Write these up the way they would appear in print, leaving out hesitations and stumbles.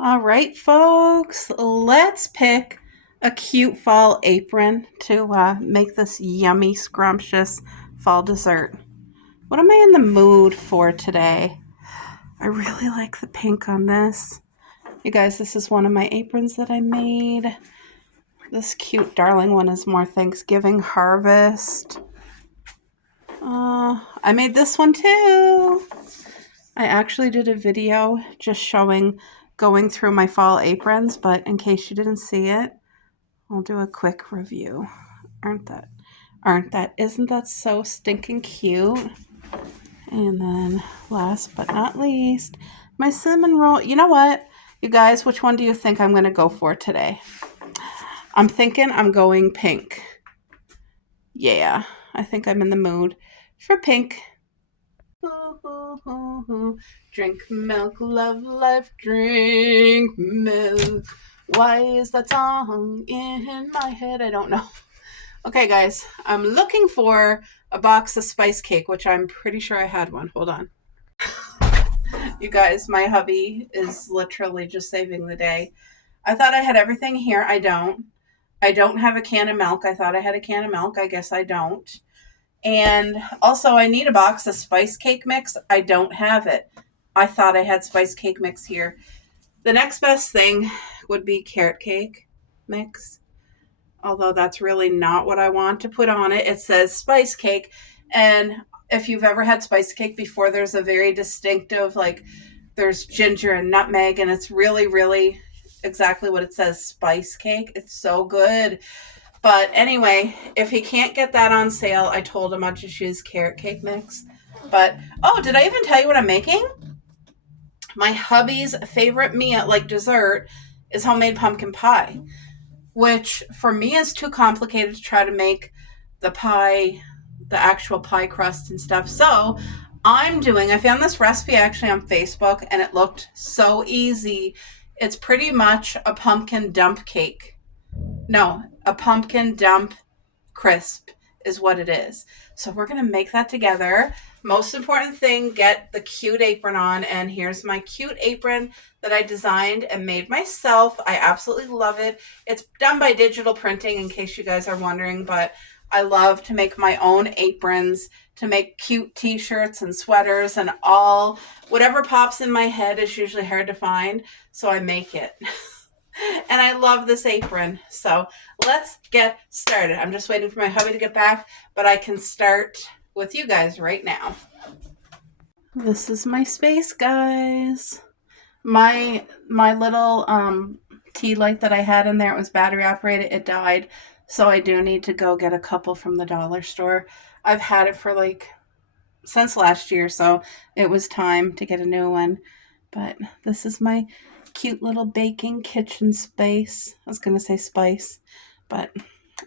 All right, folks, let's pick a cute fall apron to make this yummy, scrumptious fall dessert. What am I in the mood for today? I really like the pink on this. You guys, this is one of my aprons that I made. This cute, darling one is more Thanksgiving harvest. I made this one too. I actually did a video just showing going through my fall aprons, but in case you didn't see it, I'll do a quick review. Isn't that so stinking cute? And then last but not least, my cinnamon roll. You know what? You guys, which one do you think I'm going to go for today? I'm thinking I'm going pink. Yeah, I think I'm in the mood for pink. Drink milk, love life, drink milk. Why is that song in my head? I don't know. Okay, guys, I'm looking for a box of spice cake, which I'm pretty sure I had one. Hold on. You guys, my hubby is literally just saving the day. I thought I had everything here. I don't. I don't have a can of milk. I thought I had a can of milk. I guess I don't. And also, I need a box of spice cake mix. I don't have it. I thought I had spice cake mix here. The next best thing would be carrot cake mix, although that's really not what I want to put on it. It says spice cake. And if you've ever had spice cake before, there's a very distinctive, like, there's ginger and nutmeg, and it's really, really exactly what it says, spice cake. It's so good. But anyway, if he can't get that on sale, I told him I'd just use carrot cake mix. But, oh, did I even tell you what I'm making? My hubby's favorite meal, like dessert, is homemade pumpkin pie, which for me is too complicated to try to make the pie, the actual pie crust and stuff. So I found this recipe actually on Facebook and it looked so easy. It's pretty much a pumpkin dump cake. No, a pumpkin dump crisp is what it is. So we're going to make that together. Most important thing, get the cute apron on. And here's my cute apron that I designed and made myself. I absolutely love it. It's done by digital printing, in case you guys are wondering, but I love to make my own aprons, to make cute t-shirts and sweaters and all. Whatever pops in my head is usually hard to find, so I make it. And I love this apron. So let's get started. I'm just waiting for my hubby to get back, but I can start with you guys right now. This is my space, guys. My little tea light that I had in there, it was battery operated. It died. So I do need to go get a couple from the dollar store. I've had it for since last year, so it was time to get a new one. But this is my cute little baking kitchen space. I was going to say spice,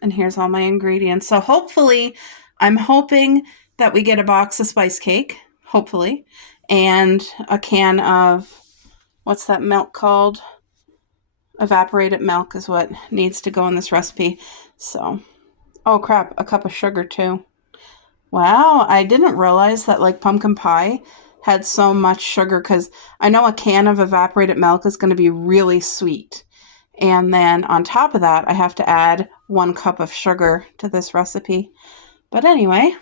and here's all my ingredients. So hopefully, I'm hoping that we get a box of spice cake, hopefully, and a can of, what's that milk called? Evaporated milk is what needs to go in this recipe. So, oh crap, a cup of sugar too. Wow, I didn't realize that pumpkin pie had so much sugar, because I know a can of evaporated milk is going to be really sweet. And then on top of that, I have to add 1 cup of sugar to this recipe. But anyway,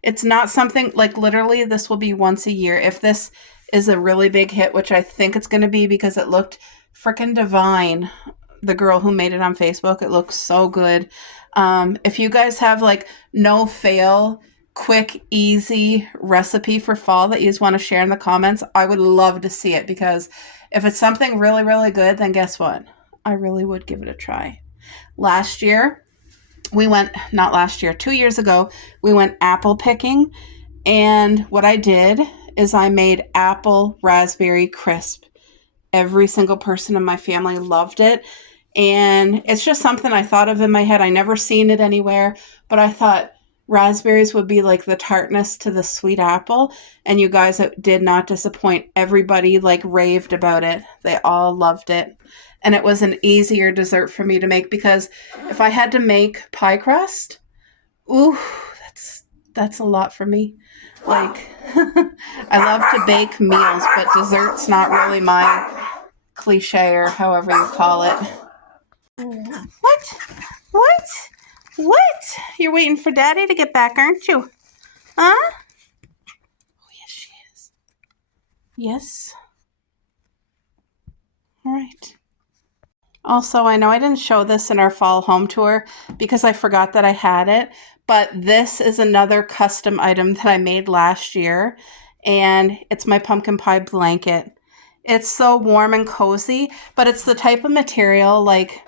it's not something literally this will be once a year. If this is a really big hit, which I think it's going to be because it looked freaking divine. The girl who made it on Facebook, it looks so good. If you guys have no fail, quick, easy recipe for fall that you just want to share in the comments, I would love to see it, because if it's something really, really good, then guess what? I really would give it a try. Not last year, 2 years ago, we went apple picking, and what I did is I made apple raspberry crisp. Every single person in my family loved it. And it's just something I thought of in my head. I never seen it anywhere, but I thought raspberries would be like the tartness to the sweet apple. And you guys, it did not disappoint. Everybody raved about it. They all loved it. And it was an easier dessert for me to make, because if I had to make pie crust, ooh, that's a lot for me. I love to bake meals, but dessert's not really my cliche or however you call it. What? What? What? You're waiting for Daddy to get back, aren't you? Huh? Oh, yes, she is. Yes. All right. Also, I know I didn't show this in our fall home tour because I forgot that I had it, but this is another custom item that I made last year, and it's my pumpkin pie blanket. It's so warm and cozy, but it's the type of material, like,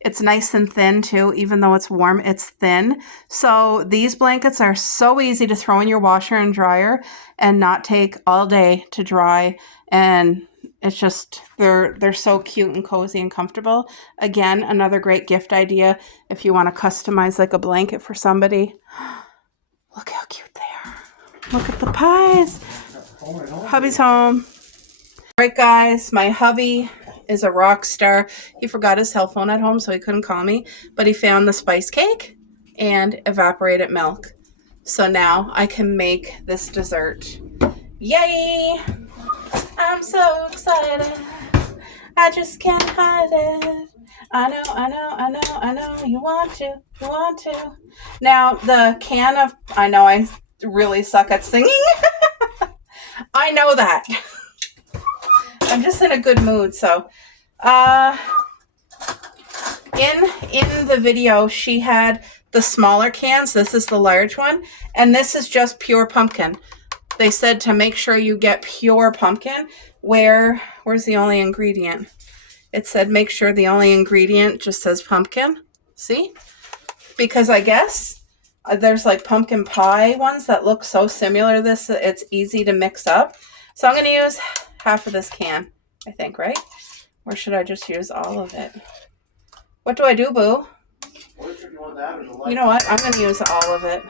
it's nice and thin too, even though it's warm, it's thin. So these blankets are so easy to throw in your washer and dryer and not take all day to dry, and it's just, they're so cute and cozy and comfortable. Again, another great gift idea if you want to customize like a blanket for somebody. Look how cute they are. Look at the pies. Hubby's home. All right, guys, my hubby is a rock star. He forgot his cell phone at home, so he couldn't call me, but he found the spice cake and evaporated milk. So now I can make this dessert. Yay! I'm so excited. I just can't hide it. I know. You want to. Now, the can of, I know I really suck at singing. I know that. I'm just in a good mood, so. In the video, she had the smaller cans. This is the large one, and this is just pure pumpkin. They said to make sure you get pure pumpkin. Where's the only ingredient? It said make sure the only ingredient just says pumpkin. See? Because I guess there's like pumpkin pie ones that look so similar to this, it's easy to mix up. So I'm going to use half of this can, I think, right? Or should I just use all of it? What do I do, Boo? You know what? I'm going to use all of it.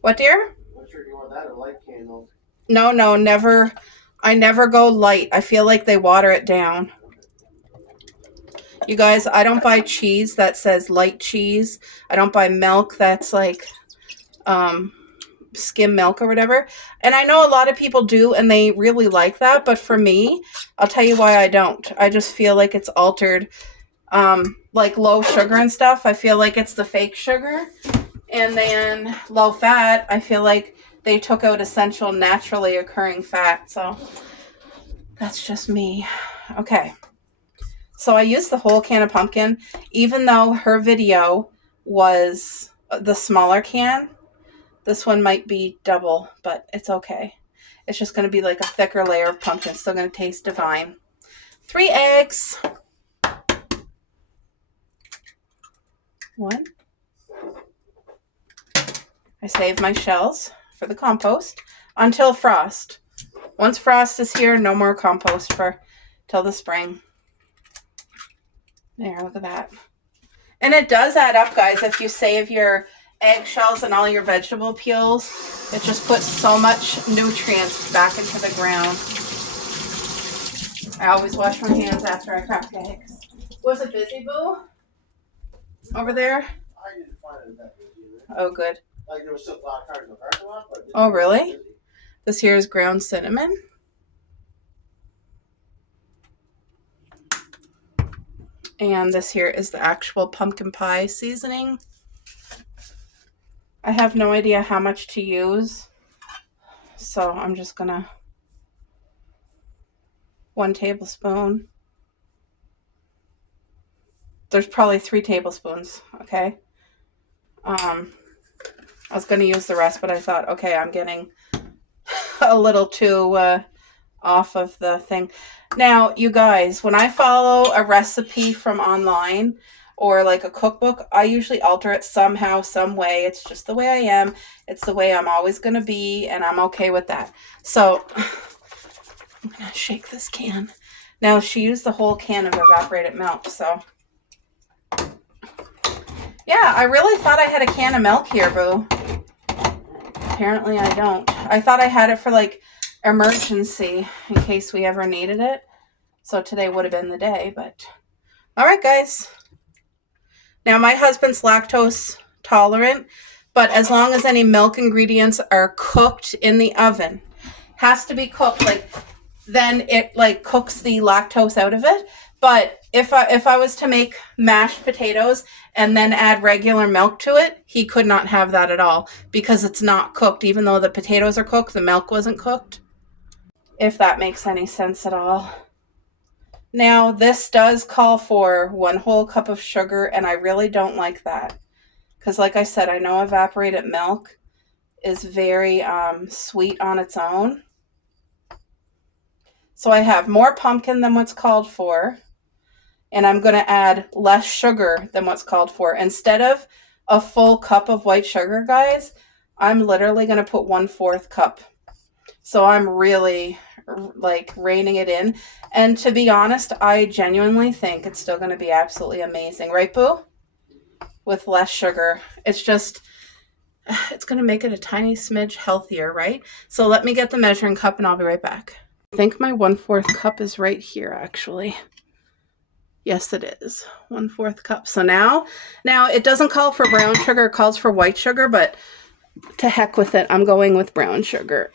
What, dear? What shirt do you want that or light candles? No, never. I never go light. I feel like they water it down. You guys, I don't buy cheese that says light cheese. I don't buy milk that's like skim milk or whatever. And I know a lot of people do, and they really like that. But for me, I'll tell you why I don't. I just feel like it's altered. Like low sugar and stuff, I feel like it's the fake sugar. And then low fat, I feel like they took out essential naturally occurring fat. So that's just me. Okay. So I used the whole can of pumpkin, even though her video was the smaller can. This one might be double, but it's okay. It's just going to be like a thicker layer of pumpkin. It's still going to taste divine. 3 eggs. 1. I save my shells for the compost until frost. Once frost is here, no more compost for till the spring. There, look at that. And it does add up, guys, if you save your eggshells and all your vegetable peels. It just puts so much nutrients back into the ground. I always wash my hands after I crack eggs. Was it busy, Boo? Over there? I didn't find it that busy. Oh, good. Like there was still a lot of cars in the parking lot, but oh, really? This here is ground cinnamon. And this here is the actual pumpkin pie seasoning. I have no idea how much to use, so I'm just gonna 1 tablespoon. There's probably 3 tablespoons, okay? I was gonna use the rest, but I thought, okay, I'm getting a little too off of the thing. Now, you guys, when I follow a recipe from online or like a cookbook, I usually alter it somehow, some way. It's just the way I am. It's the way I'm always going to be, and I'm okay with that. So I'm going to shake this can. Now, she used the whole can of evaporated milk, so. Yeah, I really thought I had a can of milk here, Boo. Apparently I don't. I thought I had it for like emergency in case we ever needed it. So today would have been the day, but all right, guys. Now my husband's lactose tolerant, but as long as any milk ingredients are cooked in the oven, has to be cooked like then it like cooks the lactose out of it. But if I was to make mashed potatoes and then add regular milk to it, he could not have that at all because it's not cooked. Even though the potatoes are cooked, the milk wasn't cooked. If that makes any sense at all. Now, this does call for 1 whole cup of sugar, and I really don't like that. Because like I said, I know evaporated milk is very sweet on its own. So I have more pumpkin than what's called for. And I'm going to add less sugar than what's called for. Instead of a full cup of white sugar, guys, I'm literally going to put 1/4 cup. So I'm really like reining it in. And to be honest, I genuinely think it's still going to be absolutely amazing. Right, Boo? With less sugar. It's just, it's going to make it a tiny smidge healthier, right? So let me get the measuring cup and I'll be right back. I think my 1/4 cup is right here, actually. Yes, it is. 1/4 cup. So now it doesn't call for brown sugar. It calls for white sugar, but to heck with it. I'm going with brown sugar.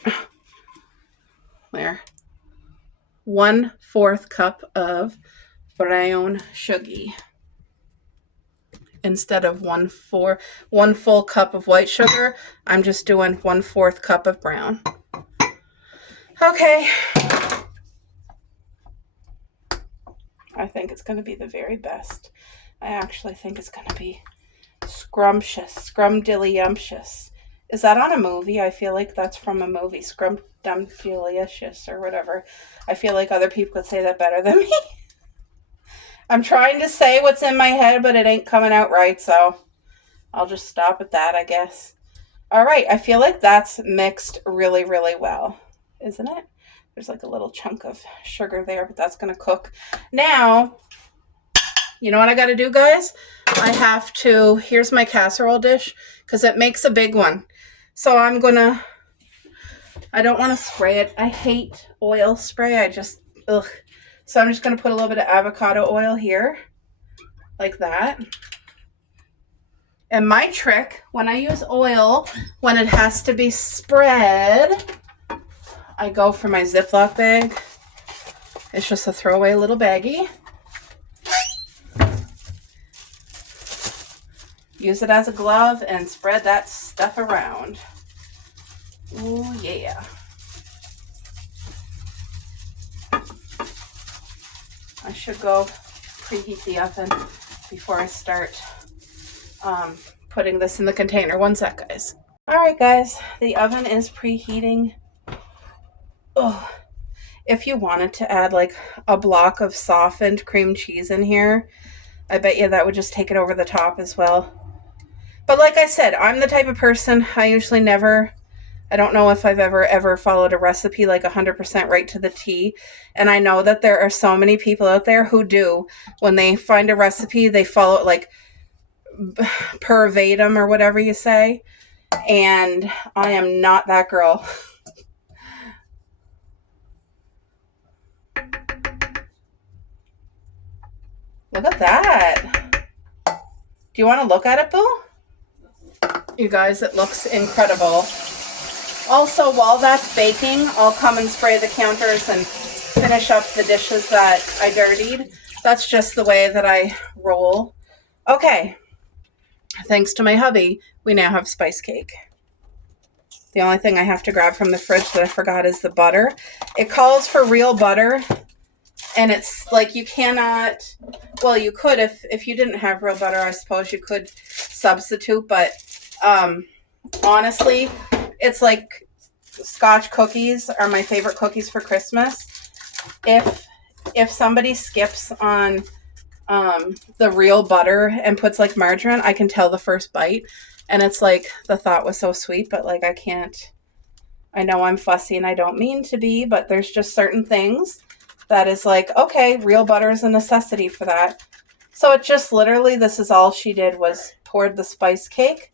There. 1/4 cup of brown sugar. Instead of one full cup of white sugar, I'm just doing 1/4 cup of brown. Okay. I think it's going to be the very best. I actually think it's going to be scrumptious, scrumdiddlyumptious. Is that on a movie? I feel like that's from a movie, scrumdiddlyumptious or whatever. I feel like other people could say that better than me. I'm trying to say what's in my head, but it ain't coming out right, so I'll just stop at that, I guess. All right, I feel like that's mixed really, really well, isn't it? There's like a little chunk of sugar there, but that's going to cook. Now, you know what I got to do, guys? I have to, here's my casserole dish, because it makes a big one. So I don't want to spray it. I hate oil spray. Ugh. So I'm just going to put a little bit of avocado oil here, like that. And my trick, when I use oil, when it has to be spread, I go for my Ziploc bag. It's just a throwaway little baggie. Use it as a glove and spread that stuff around. Ooh, yeah. I should go preheat the oven before I start putting this in the container. One sec, guys. All right, guys. The oven is preheating. Oh, if you wanted to add like a block of softened cream cheese in here, I bet you that would just take it over the top as well. But like I said, I'm the type of person, I don't know if I've ever followed a recipe like 100% right to the T. And I know that there are so many people out there who do. When they find a recipe, they follow it like verbatim or whatever you say. And I am not that girl. Look at that. Do you want to look at it, Boo? You guys, it looks incredible. Also, while that's baking, I'll come and spray the counters and finish up the dishes that I dirtied. That's just the way that I roll. Okay. Thanks to my hubby, we now have spice cake. The only thing I have to grab from the fridge that I forgot is the butter. It calls for real butter. And it's like you cannot, well, you could if you didn't have real butter, I suppose you could substitute. But honestly, it's like Scotch cookies are my favorite cookies for Christmas. If somebody skips on the real butter and puts like margarine, I can tell the first bite. And it's like the thought was so sweet, but like I can't. I know I'm fussy and I don't mean to be, but there's just certain things that is like, okay, real butter is a necessity for that. So it just literally, this is all she did was poured the spice cake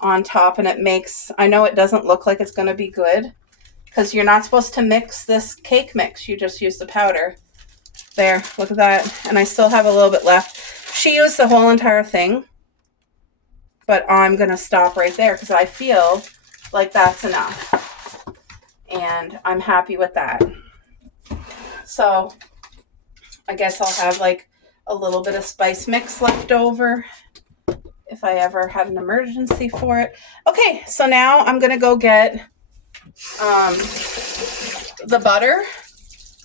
on top, and it makes, I know it doesn't look like it's going to be good because you're not supposed to mix this cake mix. You just use the powder. There, look at that. And I still have a little bit left. She used the whole entire thing, but I'm going to stop right there because I feel like that's enough. And I'm happy with that. So I guess I'll have like a little bit of spice mix left over if I ever had an emergency for it. Okay, so now I'm gonna go get the butter.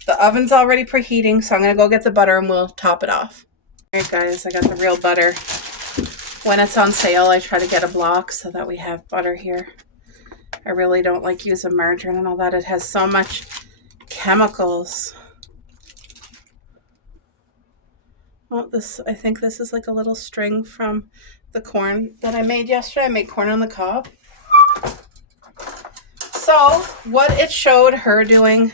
The oven's already preheating, so I'm gonna go get the butter and we'll top it off. All right, guys, I got the real butter. When it's on sale, I try to get a block so that we have butter here. I really don't like using margarine and all that. It has so much chemicals. Oh, I think this is like a little string from the corn that I made yesterday. I made corn on the cob. So what it showed her doing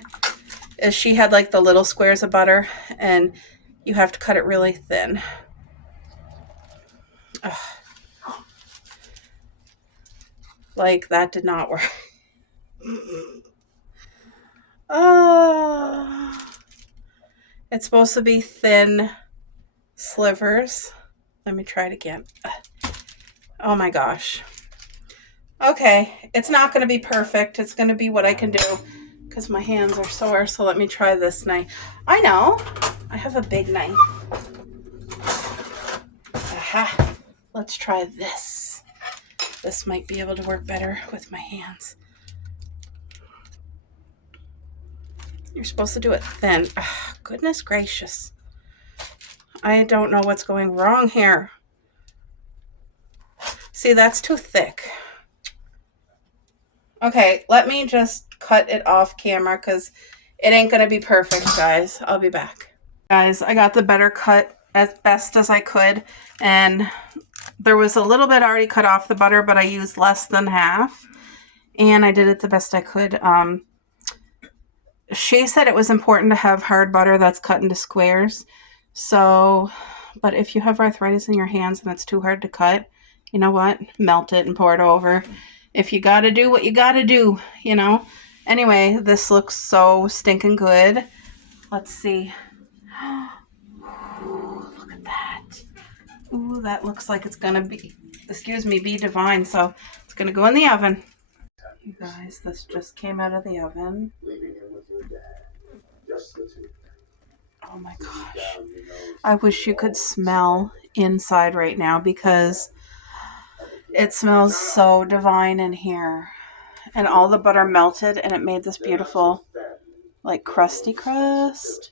is she had like the little squares of butter and you have to cut it really thin. Ugh. Like that did not work. It's supposed to be thin slivers. Let me try it again. Oh my gosh. Okay, it's not going to be perfect. It's going to be what I can do because my hands are sore. So let me try this knife. I know. I have a big knife. Aha. Let's try this. This might be able to work better with my hands. You're supposed to do it thin. Oh, goodness gracious. I don't know what's going wrong here. See, that's too thick. Okay, let me just cut it off camera because it ain't going to be perfect, guys. I'll be back. Guys, I got the butter cut as best as I could, and there was a little bit already cut off the butter, but I used less than half, and I did it the best I could. She said it was important to have hard butter that's cut into squares. So, but if you have arthritis in your hands and it's too hard to cut, you know what? Melt it and pour it over. If you got to do what you got to do, you know. Anyway, this looks so stinking good. Let's see. Ooh, look at that. Ooh, that looks like it's going to be, be divine. So it's going to go in the oven. You guys, this just came out of the oven. Oh my gosh. I wish you could smell inside right now because it smells so divine in here. And all the butter melted and it made this beautiful, like, crusty crust.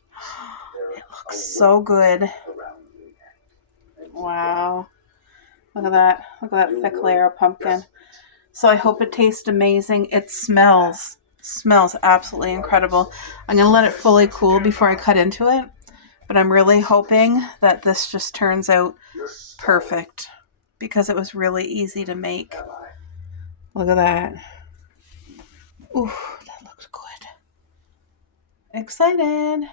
It looks so good. Wow. Look at that. Look at that thick layer of pumpkin. So I hope it tastes amazing. It smells absolutely incredible. I'm going to let it fully cool before I cut into it. But I'm really hoping that this just turns out perfect because it was really easy to make. Look at that. Ooh, that looks good. Excited.